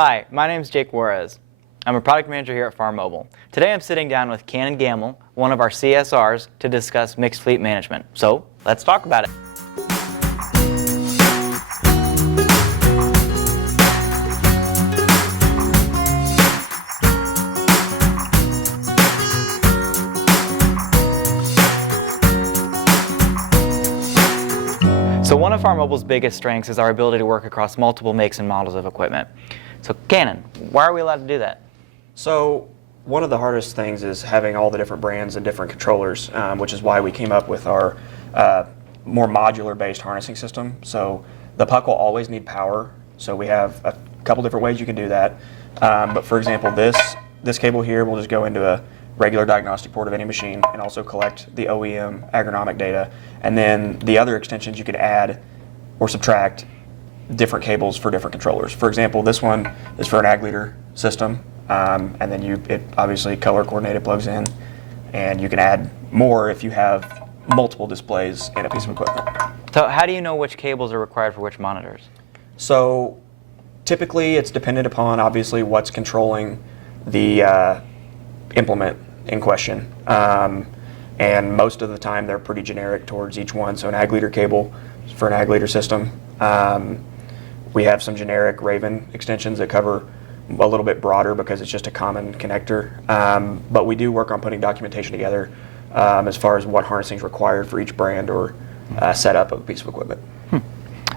Hi, my name is Jake Juarez. I'm a product manager here at Farm Mobile. Today I'm sitting down with Cannon Gamble, one of our CSRs, to discuss mixed fleet management. So let's talk about it. So one of Farm Mobile's biggest strengths is our ability to work across multiple makes and models of equipment. So Cannon, why are we allowed to do that? So one of the hardest things is having all the different brands and different controllers, which is why we came up with our more modular-based harnessing system. So the puck will always need power, so we have a couple different ways you can do that. But for example, this cable here will just go into a regular diagnostic port of any machine and also collect the OEM agronomic data. And then the other extensions you could add or subtract different cables for different controllers. For example, this one is for an ag leader system, and then it obviously color coordinated plugs in, and you can add more if you have multiple displays in a piece of equipment. So how do you know which cables are required for which monitors? So typically it's dependent upon obviously what's controlling the implement in question. And most of the time they're pretty generic towards each one. So an ag leader cable is for an ag leader system. We have some generic Raven extensions that cover a little bit broader because it's just a common connector. But we do work on putting documentation together as far as what harnessing is required for each brand or setup of a piece of equipment.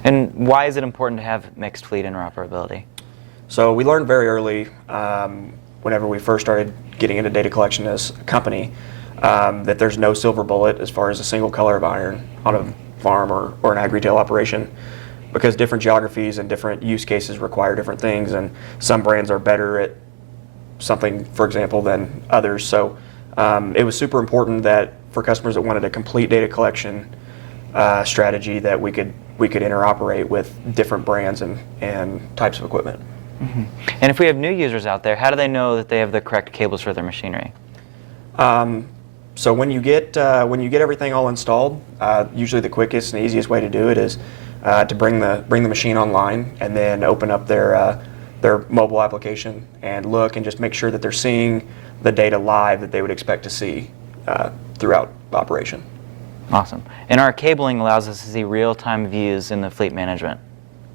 And why is it important to have mixed fleet interoperability? So we learned very early, whenever we first started getting into data collection as a company, that there's no silver bullet as far as a single color of iron on a farm or an ag retail operation, because different geographies and different use cases require different things, and some brands are better at something, for example, than others. So it was super important that for customers that wanted a complete data collection strategy, that we could interoperate with different brands and types of equipment. Mm-hmm. And if we have new users out there, how do they know that they have the correct cables for their machinery? So when you get everything all installed, usually the quickest and easiest way to do it is to bring the machine online and then open up their mobile application and look and just make sure that they're seeing the data live that they would expect to see throughout operation. Awesome. And our cabling allows us to see real-time views in the fleet management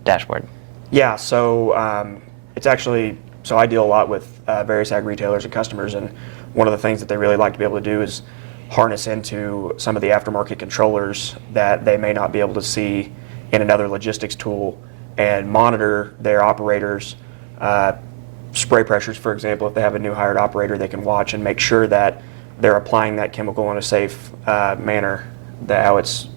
dashboard. Yeah. So so I deal a lot with various ag retailers and customers, and one of the things that they really like to be able to do is harness into some of the aftermarket controllers that they may not be able to see in another logistics tool and monitor their operators' spray pressures, for example. If they have a new hired operator, they can watch and make sure that they're applying that chemical in a safe manner, how it's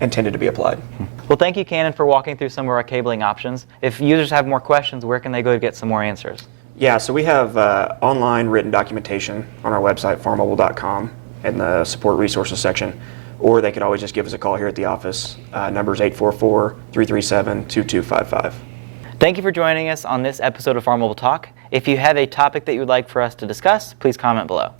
intended to be applied. Well, thank you, Cannon, for walking through some of our cabling options. If users have more questions, where can they go to get some more answers? Yeah, so we have online written documentation on our website, farmmobile.com, in the support resources section, or they can always just give us a call here at the office. Number is 844-337-2255. Thank you for joining us on this episode of Farm Mobile Talk. If you have a topic that you would like for us to discuss, please comment below.